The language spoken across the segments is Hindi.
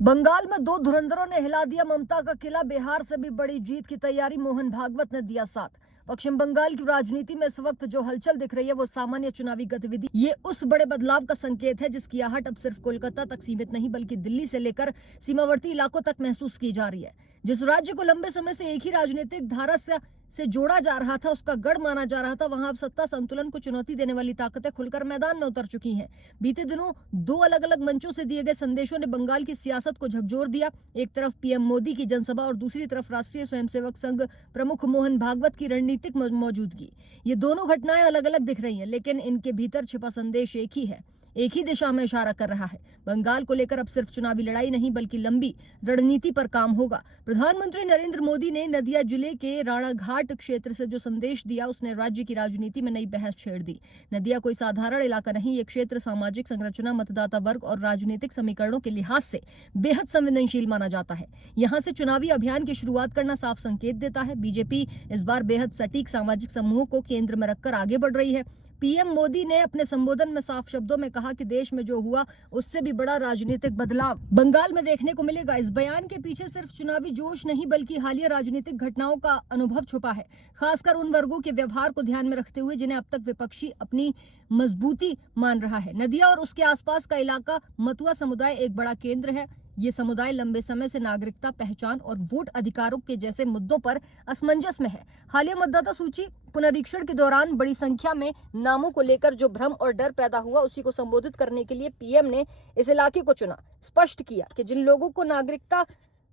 बंगाल में दो धुरंधरों ने हिला दिया ममता का किला। बिहार से भी बड़ी जीत की तैयारी, मोहन भागवत ने दिया साथ। पश्चिम बंगाल की राजनीति में इस वक्त जो हलचल दिख रही है वो सामान्य चुनावी गतिविधि, ये उस बड़े बदलाव का संकेत है जिसकी आहट अब सिर्फ कोलकाता तक सीमित नहीं बल्कि दिल्ली से लेकर सीमावर्ती इलाकों तक महसूस की जा रही है। जिस राज्य को लंबे समय से एक ही राजनीतिक धारा से जोड़ा जा रहा था, उसका गढ़ माना जा रहा था, वहां अब सत्ता संतुलन को चुनौती देने वाली ताकतें खुलकर मैदान में उतर चुकी हैं। बीते दिनों दो अलग अलग मंचों से दिए गए संदेशों ने बंगाल की सियासत को झकझोर दिया। एक तरफ पीएम मोदी की जनसभा और दूसरी तरफ राष्ट्रीय स्वयंसेवक संघ प्रमुख मोहन भागवत की रणनीतिक मौजूदगी। ये दोनों घटनाएं अलग अलग दिख रही हैं, लेकिन इनके भीतर छिपा संदेश एक ही है, एक ही दिशा में इशारा कर रहा है। बंगाल को लेकर अब सिर्फ चुनावी लड़ाई नहीं बल्कि लंबी रणनीति पर काम होगा। प्रधानमंत्री नरेंद्र मोदी ने नदिया जिले के राणाघाट क्षेत्र से जो संदेश दिया, उसने राज्य की राजनीति में नई बहस छेड़ दी। नदिया कोई साधारण इलाका नहीं, ये क्षेत्र सामाजिक संरचना, मतदाता वर्ग और राजनीतिक समीकरणों के लिहाज से बेहद संवेदनशील माना जाता है। यहाँ से चुनावी अभियान की शुरुआत करना साफ संकेत देता है। बीजेपी इस बार बेहद सटीक सामाजिक समूहों को केंद्र में रखकर आगे बढ़ रही है। पीएम मोदी ने अपने संबोधन में साफ शब्दों में कहा कि देश में जो हुआ उससे भी बड़ा राजनीतिक बदलाव बंगाल में देखने को मिलेगा। इस बयान के पीछे सिर्फ चुनावी जोश नहीं बल्कि हालिया राजनीतिक घटनाओं का अनुभव छुपा है, खासकर उन वर्गों के व्यवहार को ध्यान में रखते हुए जिन्हें अब तक विपक्षी अपनी मजबूती मान रहा है। नदिया और उसके आसपास का इलाका मतुआ समुदाय एक बड़ा केंद्र है। ये समुदाय लंबे समय से नागरिकता, पहचान और वोट अधिकारों के जैसे मुद्दों पर असमंजस में है। हालिया मतदाता सूची पुनरीक्षण के दौरान बड़ी संख्या में नामों को लेकर जो भ्रम और डर पैदा हुआ, उसी को संबोधित करने के लिए पीएम ने इस इलाके को चुना। स्पष्ट किया कि जिन लोगों को नागरिकता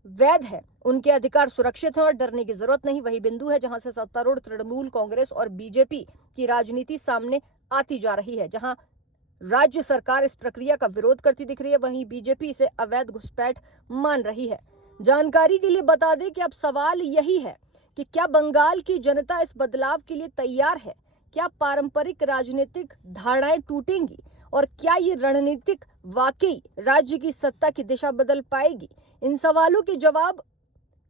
वैध है उनके अधिकार सुरक्षित हैं और डरने की जरूरत नहीं। वही बिंदु है जहां से सत्तारूढ़ तृणमूल कांग्रेस और बीजेपी की राजनीति सामने आती जा रही है। जहां राज्य सरकार इस प्रक्रिया का विरोध करती दिख रही है, वहीं बीजेपी इसे अवैध घुसपैठ मान रही है। जानकारी के लिए बता दें कि अब सवाल यही है कि क्या बंगाल की जनता इस बदलाव के लिए तैयार है? क्या पारंपरिक राजनीतिक धारणाएं टूटेंगी और क्या ये रणनीतिक वाकई राज्य की सत्ता की दिशा बदल पाएगी? इन सवालों के जवाब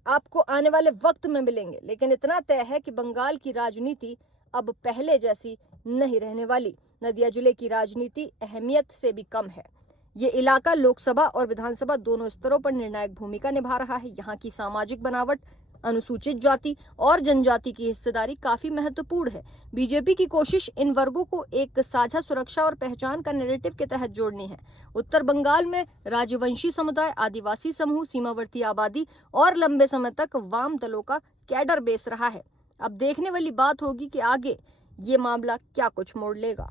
आपको आने वाले वक्त में मिलेंगे, लेकिन इतना तय है कि बंगाल की राजनीति अब पहले जैसी नहीं रहने वाली। नदिया जिले की राजनीति अहमियत से भी कम है। ये इलाका लोकसभा और विधानसभा दोनों स्तरों पर निर्णायक भूमिका निभा रहा है। यहाँ की सामाजिक बनावट, अनुसूचित जाति और जनजाति की हिस्सेदारी काफी महत्वपूर्ण है। बीजेपी की कोशिश इन वर्गों को एक साझा सुरक्षा और पहचान का नैरेटिव के तहत जोड़नी है। उत्तर बंगाल में राजवंशी समुदाय, आदिवासी समूह, सीमावर्ती आबादी और लंबे समय तक वाम दलों का कैडर बेस रहा है। अब देखने वाली बात होगी कि आगे ये मामला क्या कुछ मोड़ लेगा।